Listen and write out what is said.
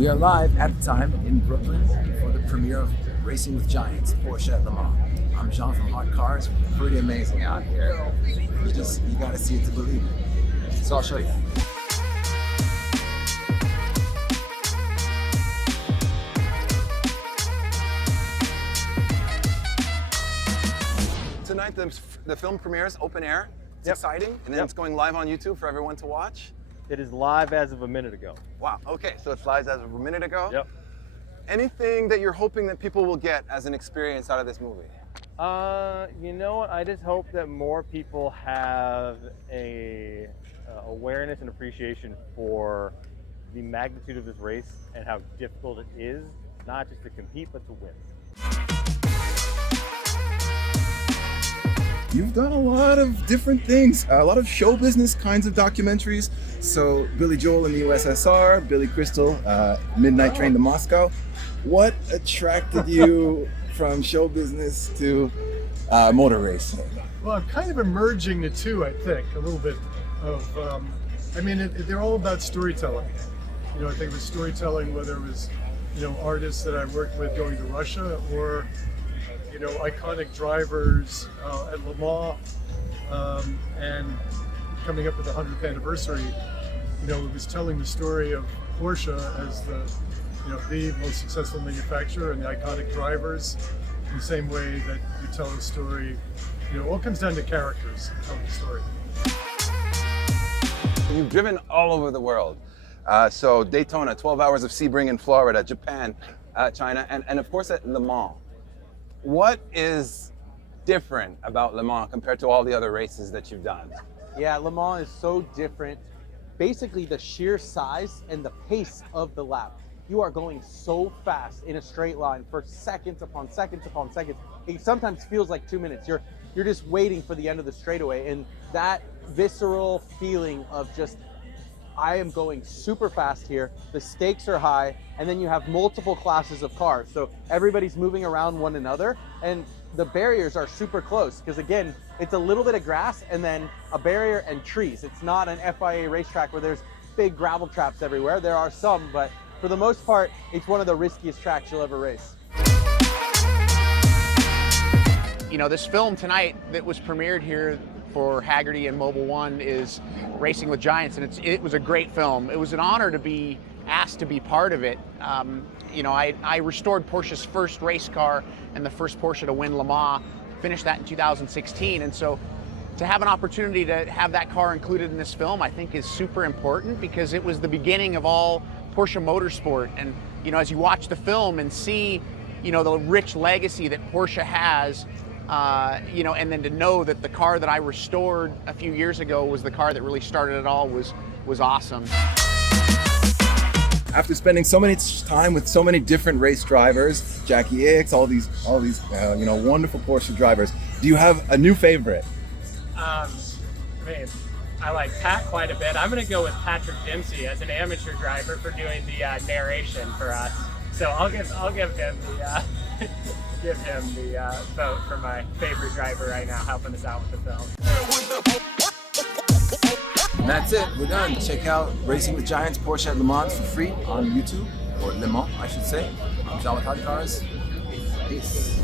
We are live at the time in Brooklyn for the premiere of Racing with Giants, Porsche at Le Mans. I'm Jean from Hot Cars. Pretty amazing out here. You gotta see it to believe it. So I'll show you. Tonight the film premieres open air. It's exciting, and then it's going live on YouTube for everyone to watch. It is live as of a minute ago. Wow, okay, so it's live as of a minute ago? Yep. Anything that you're hoping that people will get as an experience out of this movie? You know what? I just hope that more people have a awareness and appreciation for the magnitude of this race and how difficult it is, not just to compete, but to win. You've done a lot of different things, a lot of show business kinds of documentaries. So Billy Joel in the USSR, Billy Crystal, Midnight Train to Moscow. What attracted you from show business to motor racing? Well, I'm kind of merging the two, I think, a little bit of, they're all about storytelling. You know, I think it was storytelling, whether it was, artists that I worked with going to Russia or, iconic drivers at Le Mans, and coming up with the 100th anniversary, it was telling the story of Porsche as the most successful manufacturer and the iconic drivers in the same way that you tell a story. It all comes down to characters telling the story. You've driven all over the world. So Daytona, 12 hours of Sebring in Florida, Japan, China, and of course at Le Mans. What is different about Le Mans compared to all the other races that you've done? Yeah, Le Mans is so different. Basically, the sheer size and the pace of the lap. You are going so fast in a straight line for seconds upon seconds upon seconds. It sometimes feels like 2 minutes. You're just waiting for the end of the straightaway, and that visceral feeling of just, I am going super fast here, the stakes are high, and then you have multiple classes of cars. So everybody's moving around one another, and the barriers are super close, because again, it's a little bit of grass and then a barrier and trees. It's not an FIA racetrack where there's big gravel traps everywhere. There are some, but for the most part, it's one of the riskiest tracks you'll ever race. This film tonight that was premiered here for Hagarty and Mobil 1 is Racing with Giants, and it was a great film. It was an honor to be asked to be part of it. I restored Porsche's first race car and the first Porsche to win Le Mans, finished that in 2016, and so to have an opportunity to have that car included in this film, I think is super important, because it was the beginning of all Porsche motorsport. And as you watch the film and see the rich legacy that Porsche has, and then to know that the car that I restored a few years ago was the car that really started it all was awesome. After spending so much time with so many different race drivers, Jackie Ickx, all these wonderful Porsche drivers, do you have a new favorite? I like Pat quite a bit. I'm going to go with Patrick Dempsey as an amateur driver for doing the narration for us. So I'll give him the vote for my favorite driver right now, helping us out with the film. And that's it. We're done. Check out Racing with Giants, Porsche at Le Mans for free on YouTube, or Le Mans, I should say. I'm Jean with Hot Cars. Peace.